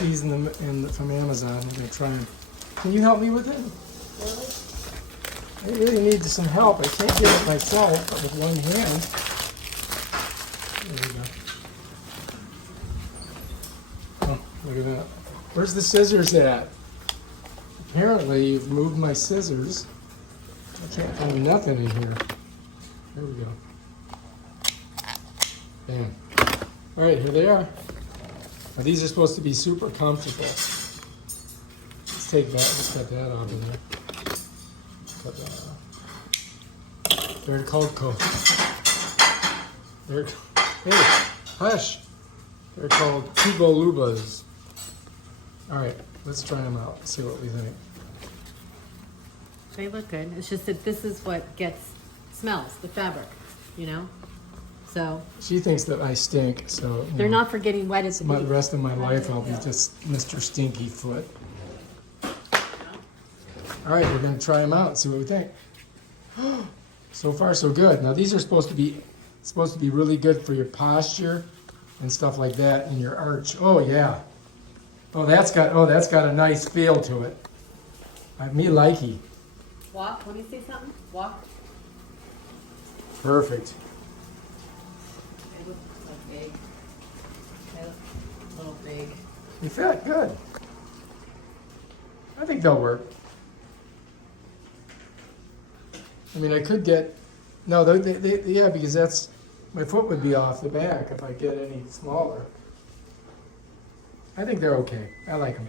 these from Amazon. I'm gonna try them. Can you help me with it? I really need some help. I can't get it myself with one hand. There we go. Oh, look at that. Where's the scissors at? Apparently, you've moved my scissors. I can't find nothing in here. There we go. Bam. All right, here they are. Now, these are supposed to be super comfortable. Let's take that. Let's cut that out of there. Cut that out. They're called hey, hush. They're called KuaiLubas. All right, let's try them out. See what we think. They look good. It's just that this is what smells, the fabric, you know? So. She thinks that I stink, so. They're not for getting wet at the The beach. rest of my life, I'll be just Mr. Stinky Foot. All right, we're going to try them out and see what we think. So far, so good. Now, these are supposed to be really good for your posture and stuff like that in your arch. Oh yeah. Oh, that's got a nice feel to it. Me likey. Walk. Let me see something. Walk. Perfect. They look like big. They look a little big. You fit good. I think they'll work. I mean, I could get no. Yeah, because my foot would be off the back if I get any smaller. I think they're okay. I like them.